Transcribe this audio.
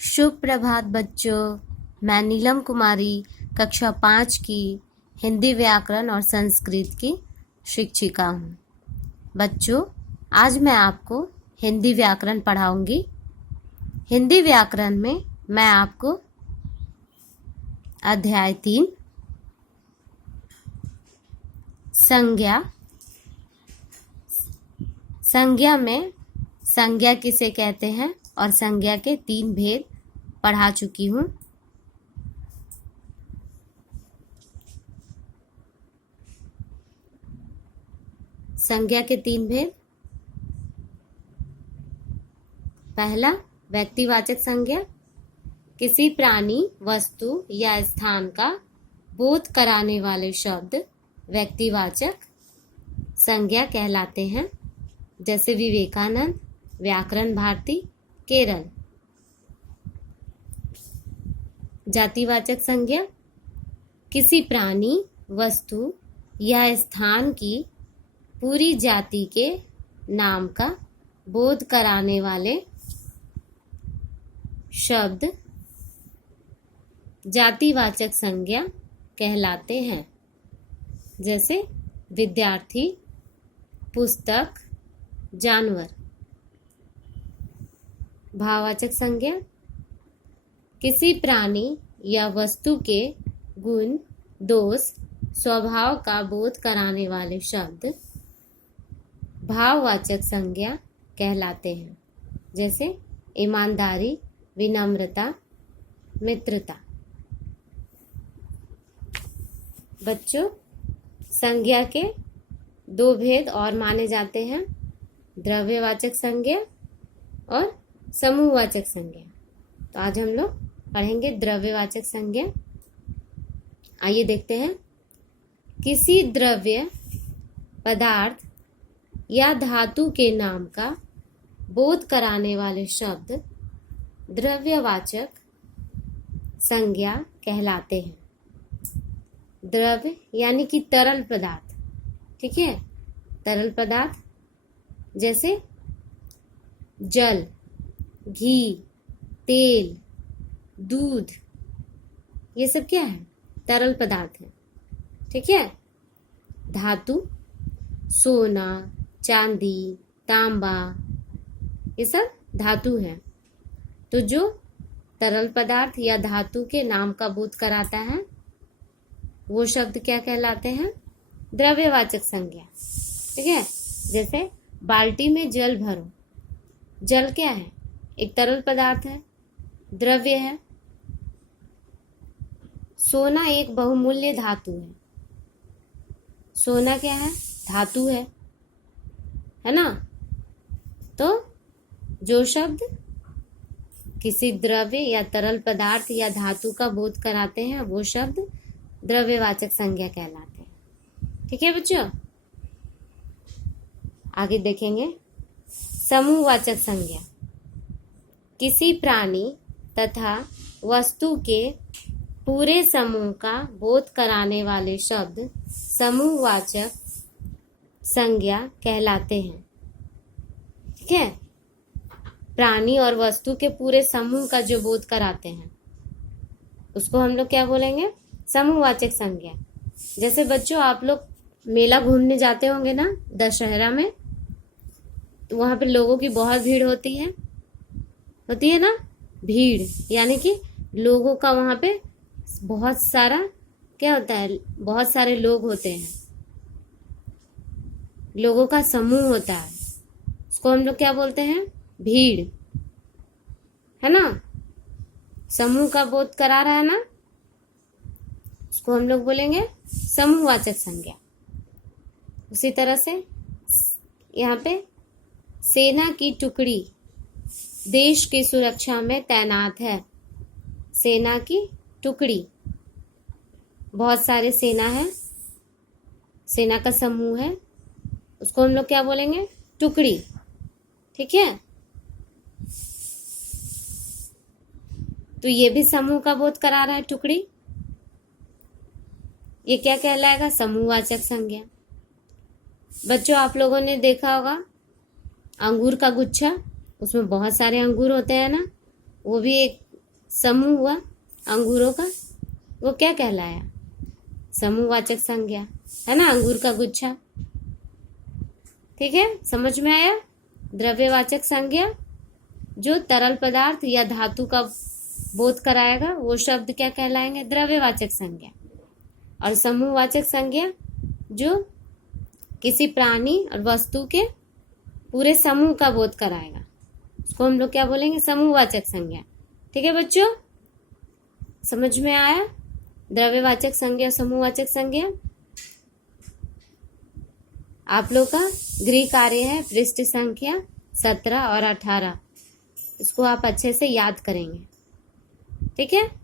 शुभ प्रभात बच्चों। मैं नीलम कुमारी कक्षा 5 की हिंदी व्याकरण और संस्कृत की शिक्षिका हूँ। बच्चों, आज मैं आपको हिंदी व्याकरण पढ़ाऊंगी। हिंदी व्याकरण में मैं आपको अध्याय 3 संज्ञा में संज्ञा किसे कहते हैं और संज्ञा के 3 भेद पढ़ा चुकी हूँ। संज्ञा के 3 भेद। पहला, व्यक्तिवाचक संज्ञा। किसी प्राणी, वस्तु या स्थान का बोध कराने वाले शब्द व्यक्तिवाचक संज्ञा कहलाते हैं, जैसे विवेकानंद, व्याकरण भारती, केरल। जातिवाचक संज्ञा। किसी प्राणी, वस्तु या स्थान की पूरी जाति के नाम का बोध कराने वाले शब्द जातिवाचक संज्ञा कहलाते हैं, जैसे विद्यार्थी, पुस्तक, जानवर। भाववाचक संज्ञा। किसी प्राणी या वस्तु के गुण, दोष, स्वभाव का बोध कराने वाले शब्द भाववाचक संज्ञा कहलाते हैं, जैसे ईमानदारी, विनम्रता, मित्रता। बच्चों, संज्ञा के 2 भेद और माने जाते हैं, द्रव्यवाचक संज्ञा और समूहवाचक संज्ञा। तो आज हम लोग पढ़ेंगे द्रव्यवाचक संज्ञा। आइए देखते हैं। किसी द्रव्य, पदार्थ या धातु के नाम का बोध कराने वाले शब्द द्रव्यवाचक संज्ञा कहलाते हैं। द्रव्य यानी कि तरल पदार्थ, ठीक है। तरल पदार्थ जैसे जल, घी, तेल, दूध, ये सब क्या है? तरल पदार्थ है, ठीक है। धातु, सोना, चांदी, तांबा, ये सब धातु है। तो जो तरल पदार्थ या धातु के नाम का बोध कराता है, वो शब्द क्या कहलाते हैं? द्रव्यवाचक संज्ञा, ठीक है। जैसे बाल्टी में जल भरो। जल क्या है? एक तरल पदार्थ है, द्रव्य है। सोना एक बहुमूल्य धातु है। सोना क्या है? धातु है ना। तो जो शब्द किसी द्रव्य या तरल पदार्थ या धातु का बोध कराते हैं, वो शब्द द्रव्यवाचक संज्ञा कहलाते हैं, ठीक है बच्चों। आगे देखेंगे। समूहवाचक संज्ञा। किसी प्राणी तथा वस्तु के पूरे समूह का बोध कराने वाले शब्द समूहवाचक संज्ञा कहलाते हैं, ठीक है। प्राणी और वस्तु के पूरे समूह का जो बोध कराते हैं, उसको हम लोग क्या बोलेंगे? समूहवाचक संज्ञा। जैसे बच्चों, आप लोग मेला घूमने जाते होंगे ना, दशहरा में, तो वहां पे लोगों की बहुत भीड़ होती है ना। भीड़ यानी कि लोगों का वहां पे बहुत सारा क्या होता है? बहुत सारे लोग होते हैं, लोगों का समूह होता है। उसको हम लोग क्या बोलते हैं? भीड़, है ना। समूह का बोध करा रहा है ना, उसको हम लोग बोलेंगे समूहवाचक संज्ञा। उसी तरह से यहाँ पे सेना की टुकड़ी देश की सुरक्षा में तैनात है। सेना की टुकड़ी, बहुत सारे सेना है, सेना का समूह है, उसको हम लोग क्या बोलेंगे? टुकड़ी, ठीक है। तो ये भी समूह का बोध करा रहा है, टुकड़ी। ये क्या कहलाएगा? समूहवाचक संज्ञा। बच्चों, आप लोगों ने देखा होगा अंगूर का गुच्छा, उसमें बहुत सारे अंगूर होते हैं ना, वो भी एक समूह हुआ अंगूरों का, वो क्या कहलाया? समूहवाचक संज्ञा, है ना, अंगूर का गुच्छा। ठीक है, समझ में आया? द्रव्यवाचक संज्ञा जो तरल पदार्थ या धातु का बोध कराएगा वो शब्द क्या कहलाएंगे? द्रव्यवाचक संज्ञा। और समूहवाचक संज्ञा जो किसी प्राणी और वस्तु के पूरे समूह का बोध कराएगा उसको हम लोग क्या बोलेंगे? समूहवाचक संज्ञा। ठीक है बच्चों, समझ में आया? द्रव्यवाचक संज्ञा, समूहवाचक संज्ञा। आप लोग का गृह कार्य है पृष्ठ संख्या 17 और 18, इसको आप अच्छे से याद करेंगे। ठीक है।